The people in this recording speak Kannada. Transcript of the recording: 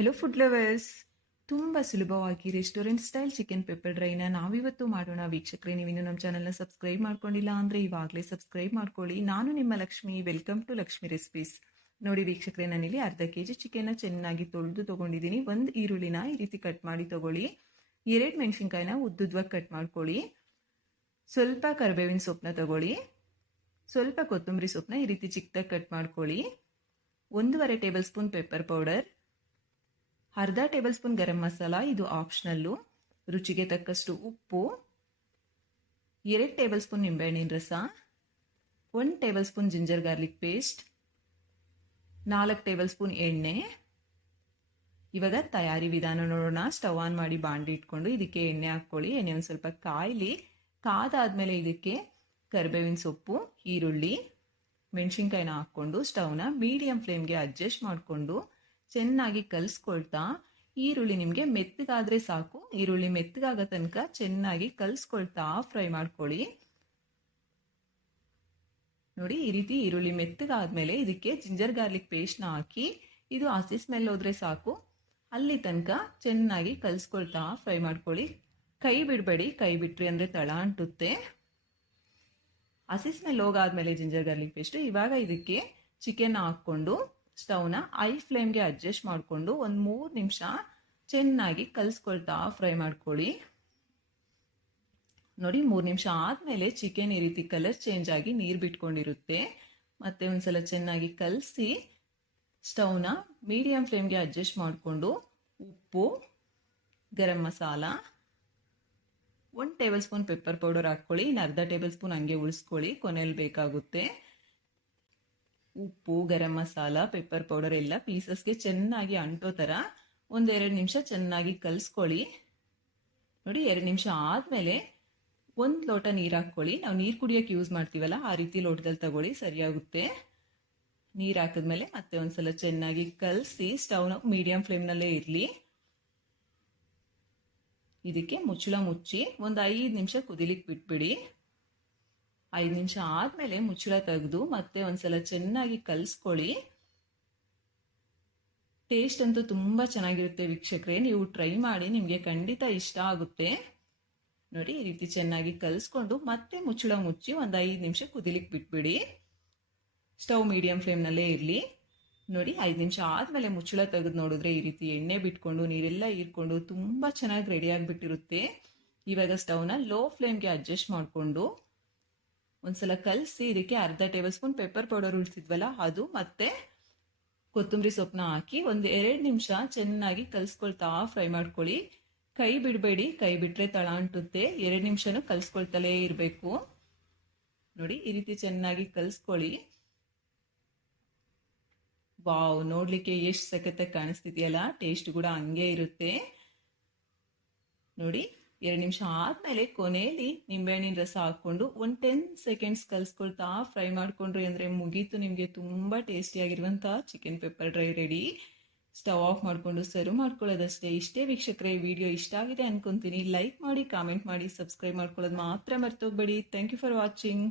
ಹೆಲೋ ಫುಡ್ ಲವರ್ಸ್, ತುಂಬ ಸುಲಭವಾಗಿ restaurant style chicken pepper drain ನಾವಿವತ್ತು ಮಾಡೋಣ. ವೀಕ್ಷಕರೇ, ನೀವಿನ್ನು ನಮ್ಮ ಚಾನಲ್ನ ಸಬ್ಸ್ಕ್ರೈಬ್ ಮಾಡ್ಕೊಂಡಿಲ್ಲ ಅಂದರೆ ಇವಾಗಲೇ ಸಬ್ಸ್ಕ್ರೈಬ್ ಮಾಡ್ಕೊಳ್ಳಿ. ನಾನು ನಿಮ್ಮ Lakshmi, welcome to Lakshmi recipes. ನೋಡಿ ವೀಕ್ಷಕರೇ, ನಾನಿಲ್ಲಿ ಅರ್ಧ ಕೆಜಿ ಚಿಕನ್ನ ಚೆನ್ನಾಗಿ ತೊಳೆದು ತೊಗೊಂಡಿದ್ದೀನಿ. ಒಂದು ಈರುಳ್ಳಿನ ಈ ರೀತಿ ಕಟ್ ಮಾಡಿ ತೊಗೊಳ್ಳಿ. 2 ಮೆಣಸಿನ್ಕಾಯಿನ ಉದ್ದುದ್ವಾಗಿ ಕಟ್ ಮಾಡ್ಕೊಳ್ಳಿ. ಸ್ವಲ್ಪ ಕರಿಬೇವಿನ ಸೊಪ್ಪನ್ನ ತಗೊಳ್ಳಿ. ಸ್ವಲ್ಪ ಕೊತ್ತಂಬರಿ ಸೊಪ್ಪನ್ನ ಈ ರೀತಿ ಚಿಕ್ಕದಾಗಿ ಕಟ್ ಮಾಡ್ಕೊಳ್ಳಿ. 1.5 ಟೇಬಲ್ ಸ್ಪೂನ್ ಪೆಪ್ಪರ್ ಪೌಡರ್, ಅರ್ಧ ಟೇಬಲ್ ಸ್ಪೂನ್ ಗರಂ ಮಸಾಲ, ಇದು ಆಪ್ಷನಲ್ಲು. ರುಚಿಗೆ ತಕ್ಕಷ್ಟು ಉಪ್ಪು, 2 ಟೇಬಲ್ ಸ್ಪೂನ್ ನಿಂಬೆಹಣ್ಣಿನ ರಸ, 1 table spoon ginger garlic paste, 4 table spoon ಎಣ್ಣೆ. ಇವಾಗ ತಯಾರಿ ವಿಧಾನ ನೋಡೋಣ. ಸ್ಟವ್ ಆನ್ ಮಾಡಿ ಬಾಂಡ್ಲಿ ಇಟ್ಕೊಂಡು ಇದಕ್ಕೆ ಎಣ್ಣೆ ಹಾಕ್ಕೊಳ್ಳಿ. ಎಣ್ಣೆ ಒಂದು ಸ್ವಲ್ಪ ಕಾಯಿಲಿ. ಕಾದಾದ್ಮೇಲೆ ಇದಕ್ಕೆ ಕರಿಬೇವಿನ ಸೊಪ್ಪು, ಈರುಳ್ಳಿ, ಮೆಣಸಿನ್ಕಾಯಿನ ಹಾಕ್ಕೊಂಡು ಸ್ಟವ್ನ ಮೀಡಿಯಂ ಫ್ಲೇಮ್ಗೆ ಅಡ್ಜಸ್ಟ್ ಮಾಡಿಕೊಂಡು ಚೆನ್ನಾಗಿ ಕಲಿಸ್ಕೊಳ್ತಾ, ಈರುಳ್ಳಿ ನಿಮಗೆ ಮೆತ್ತಗಾದರೆ ಸಾಕು. ಈರುಳ್ಳಿ ಮೆತ್ತಗಾಗೋ ತನಕ ಚೆನ್ನಾಗಿ ಕಲಿಸ್ಕೊಳ್ತಾ ಫ್ರೈ ಮಾಡ್ಕೊಳ್ಳಿ. ನೋಡಿ, ಈ ರೀತಿ ಈರುಳ್ಳಿ ಮೆತ್ತಗಾದ್ಮೇಲೆ ಇದಕ್ಕೆ ಜಿಂಜರ್ ಗಾರ್ಲಿಕ್ ಪೇಸ್ಟ್ನ ಹಾಕಿ ಇದು ಹಸಿ ಸ್ಮೆಲ್ ಹೋದ್ರೆ ಸಾಕು. ಅಲ್ಲಿ ತನಕ ಚೆನ್ನಾಗಿ ಕಲಿಸ್ಕೊಳ್ತಾ ಫ್ರೈ ಮಾಡ್ಕೊಳ್ಳಿ. ಕೈ ಬಿಡಬೇಡಿ, ಕೈ ಬಿಟ್ರಿ ಅಂದರೆ ತಳ ಅಂಟುತ್ತೆ. ಹಸಿ ಸ್ಮೆಲ್ ಹೋಗಾದ್ಮೇಲೆ ಜಿಂಜರ್ ಗಾರ್ಲಿಕ್ ಪೇಸ್ಟ್, ಇವಾಗ ಇದಕ್ಕೆ ಚಿಕನ್ ಹಾಕ್ಕೊಂಡು ಸ್ಟವ್ನ ಐ ಫ್ಲೇಮ್ಗೆ ಅಡ್ಜಸ್ಟ್ ಮಾಡಿಕೊಂಡು ಒಂದು 3 ನಿಮಿಷ ಚೆನ್ನಾಗಿ ಕಲಿಸ್ಕೊಳ್ತಾ ಫ್ರೈ ಮಾಡ್ಕೊಳ್ಳಿ. ನೋಡಿ, 3 ನಿಮಿಷ ಆದಮೇಲೆ ಚಿಕನ್ ಈ ರೀತಿ ಕಲರ್ ಚೇಂಜ್ ಆಗಿ ನೀರು ಬಿಟ್ಕೊಂಡಿರುತ್ತೆ. ಮತ್ತೆ ಒಂದ್ಸಲ ಚೆನ್ನಾಗಿ ಕಲಸಿ ಸ್ಟವ್ನ ಮೀಡಿಯಂ ಫ್ಲೇಮ್ಗೆ ಅಡ್ಜಸ್ಟ್ ಮಾಡಿಕೊಂಡು ಉಪ್ಪು, garam masala, 1 tablespoon pepper powder ಹಾಕ್ಕೊಳ್ಳಿ. ಇನ್ನು ಅರ್ಧ ಟೇಬಲ್ ಸ್ಪೂನ್ ಹಂಗೆ ಉಳಿಸ್ಕೊಳ್ಳಿ, ಕೊನೆಯಲ್ಲಿ ಬೇಕಾಗುತ್ತೆ. ಉಪ್ಪು, ಗರಂ ಮಸಾಲ, ಪೆಪ್ಪರ್ ಪೌಡರ್ ಎಲ್ಲ ಪೀಸಸ್ಗೆ ಚೆನ್ನಾಗಿ ಅಂಟೋ ಥರ 1-2 ನಿಮಿಷ ಚೆನ್ನಾಗಿ ಕಲಿಸ್ಕೊಳ್ಳಿ. ನೋಡಿ, 2 ನಿಮಿಷ ಆದಮೇಲೆ 1 ಲೋಟ ನೀರು ಹಾಕ್ಕೊಳ್ಳಿ. ನಾವು ನೀರು ಕುಡಿಯೋಕ್ಕೆ ಯೂಸ್ ಮಾಡ್ತೀವಲ್ಲ, ಆ ರೀತಿ ಲೋಟದಲ್ಲಿ ತಗೊಳ್ಳಿ, ಸರಿಯಾಗುತ್ತೆ. ನೀರು ಹಾಕಿದ್ಮೇಲೆ ಮತ್ತೆ ಒಂದ್ಸಲ ಚೆನ್ನಾಗಿ ಕಲಸಿ ಸ್ಟವ್ನ ಮೀಡಿಯಂ ಫ್ಲೇಮ್ನಲ್ಲೇ ಇರಲಿ. ಇದಕ್ಕೆ ಮುಚ್ಚಳ ಮುಚ್ಚಿ ಒಂದು 5 ನಿಮಿಷ ಕುದಿಲಿಕ್ಕೆ ಬಿಟ್ಬಿಡಿ. 5 ನಿಮಿಷ ಆದಮೇಲೆ ಮುಚ್ಚಳ ತೆಗೆದು ಮತ್ತೆ ಒಂದ್ಸಲ ಚೆನ್ನಾಗಿ ಕಲಿಸ್ಕೊಳ್ಳಿ. ಟೇಸ್ಟ್ ಅಂತೂ ತುಂಬ ಚೆನ್ನಾಗಿರುತ್ತೆ ವೀಕ್ಷಕರೇ, ನೀವು ಟ್ರೈ ಮಾಡಿ, ನಿಮಗೆ ಖಂಡಿತ ಇಷ್ಟ ಆಗುತ್ತೆ. ನೋಡಿ, ಈ ರೀತಿ ಚೆನ್ನಾಗಿ ಕಲಿಸ್ಕೊಂಡು ಮತ್ತೆ ಮುಚ್ಚಳ ಮುಚ್ಚಿ ಒಂದು 5 ನಿಮಿಷ ಕುದಿಲಿಕ್ಕೆ ಬಿಟ್ಬಿಡಿ. ಸ್ಟವ್ ಮೀಡಿಯಂ ಫ್ಲೇಮ್ನಲ್ಲೇ ಇರಲಿ. ನೋಡಿ, 5 ನಿಮಿಷ ಆದಮೇಲೆ ಮುಚ್ಚಳ ತೆಗೆದು ನೋಡಿದ್ರೆ ಈ ರೀತಿ ಎಣ್ಣೆ ಬಿಟ್ಕೊಂಡು ನೀರೆಲ್ಲ ಹೀರ್ಕೊಂಡು ತುಂಬ ಚೆನ್ನಾಗಿ ರೆಡಿ ಆಗಿಬಿಟ್ಟಿರುತ್ತೆ. ಇವಾಗ ಸ್ಟವ್ನ ಲೋ ಫ್ಲೇಮ್ಗೆ ಅಡ್ಜಸ್ಟ್ ಮಾಡಿಕೊಂಡು ಒಂದ್ಸಲ ಕಲಸಿ ಇದಕ್ಕೆ ಅರ್ಧ ಟೇಬಲ್ ಸ್ಪೂನ್ ಪೆಪ್ಪರ್ ಪೌಡರ್ ಉಳಿಸಿದ್ವಲ್ಲ ಅದು ಮತ್ತೆ ಕೊತ್ತಂಬರಿ ಸೊಪ್ಪನ್ನ ಹಾಕಿ 1-2 ನಿಮಿಷ ಚೆನ್ನಾಗಿ ಕಲಿಸ್ಕೊಳ್ತಾ ಫ್ರೈ ಮಾಡ್ಕೊಳ್ಳಿ. ಕೈ ಬಿಡಬೇಡಿ, ಕೈ ಬಿಟ್ರೆ ತಳ ಅಂಟುತ್ತೆ. 2 ನಿಮಿಷನೂ ಕಲಿಸ್ಕೊಳ್ತಲೇ ಇರಬೇಕು. ನೋಡಿ, ಈ ರೀತಿ ಚೆನ್ನಾಗಿ ಕಲಿಸ್ಕೊಳ್ಳಿ. ವಾವ್, ನೋಡ್ಲಿಕ್ಕೆ ಎಷ್ಟು ಸಖತ್ತಾಗಿ ಕಾಣಿಸ್ತಿದೆಯಲ್ಲ, ಟೇಸ್ಟ್ ಕೂಡ ಹಂಗೆ ಇರುತ್ತೆ. ನೋಡಿ, 2 ನಿಮಿಷ ಆದಮೇಲೆ ಕೊನೆಯಲ್ಲಿ ನಿಂಬೆಹಣ್ಣಿನ ರಸ ಹಾಕ್ಕೊಂಡು 10 ಸೆಕೆಂಡ್ಸ್ ಕಲಿಸ್ಕೊಳ್ತಾ ಫ್ರೈ ಮಾಡ್ಕೊಂಡ್ರಿ ಅಂದರೆ ಮುಗೀತು, ನಿಮಗೆ ತುಂಬ ಟೇಸ್ಟಿಯಾಗಿರುವಂಥ chicken pepper dry ready. Stove off ಮಾಡಿಕೊಂಡು ಸರ್ವ್ ಮಾಡ್ಕೊಳ್ಳೋದಷ್ಟೇ. ಇಷ್ಟೇ ವೀಕ್ಷಕರೇ, ವಿಡಿಯೋ ಇಷ್ಟ ಆಗಿದೆ ಅನ್ಕೊಂತೀನಿ. ಲೈಕ್ ಮಾಡಿ, ಕಾಮೆಂಟ್ ಮಾಡಿ, ಸಬ್ಸ್ಕ್ರೈಬ್ ಮಾಡ್ಕೊಳ್ಳೋದು ಮಾತ್ರ ಮರ್ತೋಗ್ಬೇಡಿ. Thank you for watching.